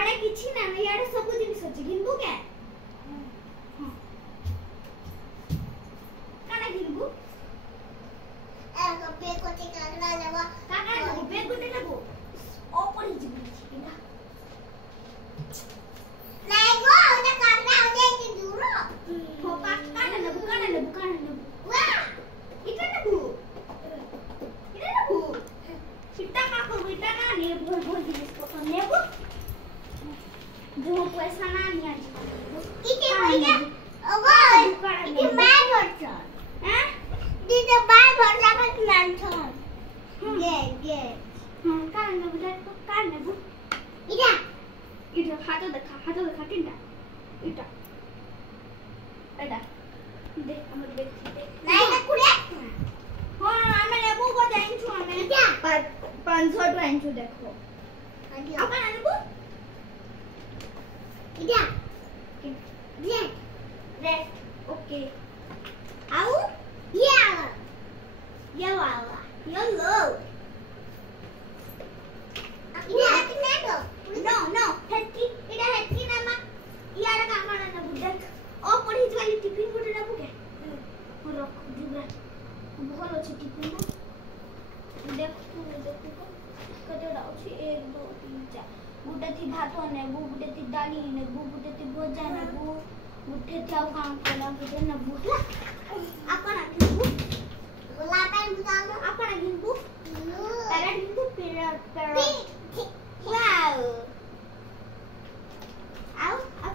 आड़े किछि ना याडे सब जिनिस अछि घिनबु के काना घिनबु ए पे कोते कागड़ा लेबा काका लेबु पे गुटे लेबु ओ पड़ी जिबु छिका नाही गो ओटा कागड़ा हो जाय कि दूरो हो काका लेबु वा इटा लेबु इटा का को इटा का ने बोल बोल जिनिस को नेबु जो पैसा ना निया इके भैया ओगो इके मैं भरछन हैं दीदी बाय भरला का नानछन गे का ने बुझा तो का ने बु इटा हाथ देखा तिनटा इटा एडा दे हमर बेटी दे नाही ना कुड़े हो आमे लेबु को जाइन छु आमे 500 ड्राइन छु देखो अपन आनबु इधर रेड ओके आओ ये वाला येलो नो हेटकी इधर हेटकी नामा यार का माना ना बुड्ढा ओ पड़ी वाली टिफिन गुटे ना बुके रख जुबरा बहुत अच्छी टिफिन ना देखो कते डाउची 1 2 3 4 गुटे थी भात नेबू गुटे थी दाली नेबू गुटे थी भजा नेबू गुटे थी आउ काम करना गुटे नेबू आपण घिनबू गोला पेन बुझालो आपण घिनबू पैरेट घिनबू पैरेट वाओ